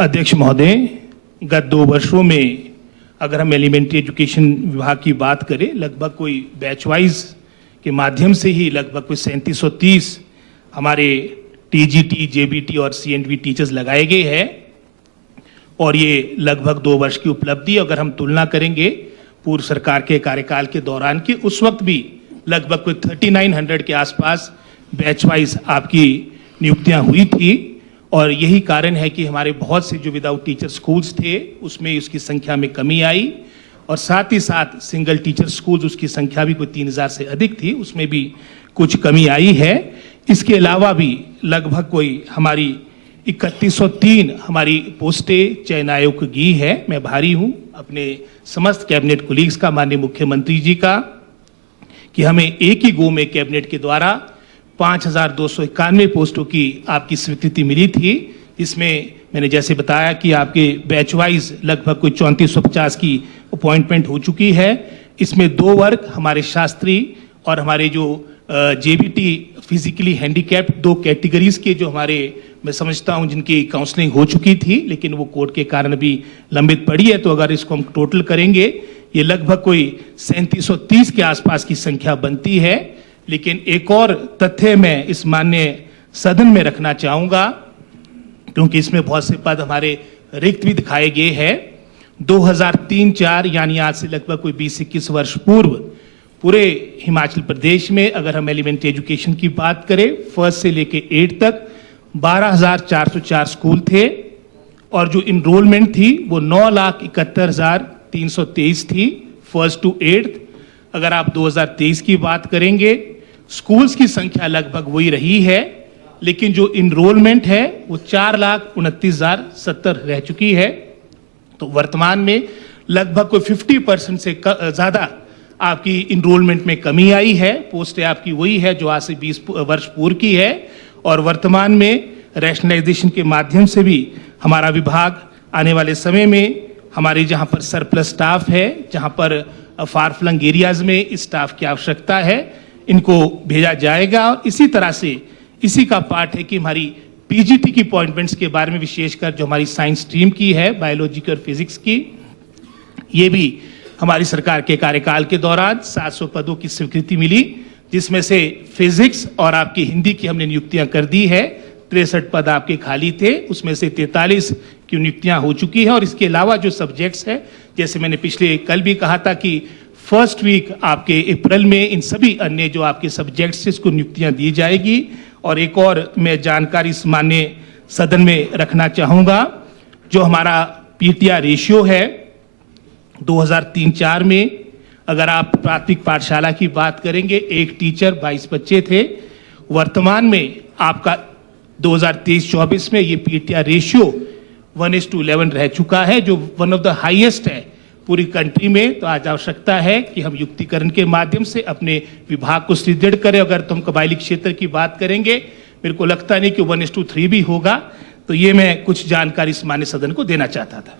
अध्यक्ष महोदय, गत 2 वर्षों में अगर हम एलिमेंट्री एजुकेशन विभाग की बात करें, लगभग कोई बैच वाइज के माध्यम से ही लगभग कोई 3730 हमारे टीजीटी, जेबीटी और सीएनडीवी टीचर्स लगाए गए हैं और ये लगभग 2 वर्ष की उपलब्धि। अगर हम तुलना करेंगे पूर्व सरकार के कार्यकाल के दौरान की, उस वक्त भी लगभग कोई 3900 के आसपास बैच वाइज आपकी नियुक्तियां हुई थी और यही कारण है कि हमारे बहुत से जो विदाउट टीचर स्कूल्स थे उसमें उसकी संख्या में कमी आई और साथ ही साथ सिंगल टीचर स्कूल्स उसकी संख्या भी कोई 3000 से अधिक थी, उसमें भी कुछ कमी आई है। इसके अलावा भी लगभग कोई हमारी 3103 हमारी पोस्टें चयन आयोग की है। मैं भारी हूं अपने समस्त कैबिनेट कोलीग्स का, माननीय मुख्यमंत्री जी का, कि हमें एक ही गो में कैबिनेट के द्वारा 5291 पोस्टों की आपकी स्वीकृति मिली थी। इसमें मैंने जैसे बताया कि आपके बैच वाइज लगभग कोई 3450 की अपॉइंटमेंट हो चुकी है। इसमें 2 वर्ग हमारे शास्त्री और हमारे जो जेबीटी फिजिकली हैंडीकैप्ड 2 कैटेगरीज के जो हमारे, मैं समझता हूं जिनकी काउंसलिंग हो चुकी थी लेकिन वो कोर्ट के कारण भी लंबित पड़ी है, तो अगर इसको हम टोटल करेंगे ये लगभग कोई 3730 के आसपास की संख्या बनती है। लेकिन एक और तथ्य मैं इस माननीय सदन में रखना चाहूंगा, क्योंकि इसमें बहुत से पद हमारे रिक्त भी दिखाए गए हैं। 2003-04 यानी आज से लगभग कोई 20-21 वर्ष पूर्व पूरे हिमाचल प्रदेश में अगर हम एलिमेंट्री एजुकेशन की बात करें, फर्स्ट से लेके 8 तक 12,404 स्कूल थे और जो इनरोलमेंट थी वो 9,71,323 थी फर्स्ट टू 8th। अगर आप 2023 की बात करेंगे, स्कूल्स की संख्या लगभग वही रही है लेकिन जो इनरोलमेंट है वो 4,29,070 रह चुकी है। तो वर्तमान में लगभग कोई 50% से ज़्यादा आपकी इनरोलमेंट में कमी आई है। पोस्टें आपकी वही है जो आज से 20 वर्ष पूर्व की है और वर्तमान में रैशनलाइजेशन के माध्यम से भी हमारा विभाग आने वाले समय में हमारे जहाँ पर सरप्लस स्टाफ है, जहाँ पर फार फ्लंग एरियाज में इस स्टाफ की आवश्यकता है, इनको भेजा जाएगा। और इसी तरह से इसी का पार्ट है कि हमारी पीजीटी की अपॉइंटमेंट्स के बारे में, विशेषकर जो हमारी साइंस स्ट्रीम की है, बायोलॉजी की और फिजिक्स की, ये भी हमारी सरकार के कार्यकाल के दौरान 700 पदों की स्वीकृति मिली, जिसमें से फिजिक्स और आपकी हिंदी की हमने नियुक्तियां कर दी है। 63 पद आपके खाली थे, उसमें से 43 की नियुक्तियां हो चुकी है। और इसके अलावा जो सब्जेक्ट्स है, जैसे मैंने पिछले कल भी कहा था कि फर्स्ट वीक आपके अप्रैल में इन सभी अन्य जो आपके सब्जेक्ट्स हैं इसको नियुक्तियां दी जाएगी। और एक और मैं जानकारी इस माननीय सदन में रखना चाहूँगा, जो हमारा पीटीआर रेशियो है 2003-04 में अगर आप प्राथमिक पाठशाला की बात करेंगे, 1 टीचर 22 बच्चे थे। वर्तमान में आपका 2023-24 में ये पीटीआर रेशियो 1:11 रह चुका है, जो वन ऑफ द हाईएस्ट है पूरी कंट्री में। तो आज आवश्यकता है कि हम युक्तिकरण के माध्यम से अपने विभाग को सुदृढ़ करें। अगर तुम कबायली क्षेत्र की बात करेंगे, मेरे को लगता नहीं कि 1:3 भी होगा। तो ये मैं कुछ जानकारी इस माननीय सदन को देना चाहता था।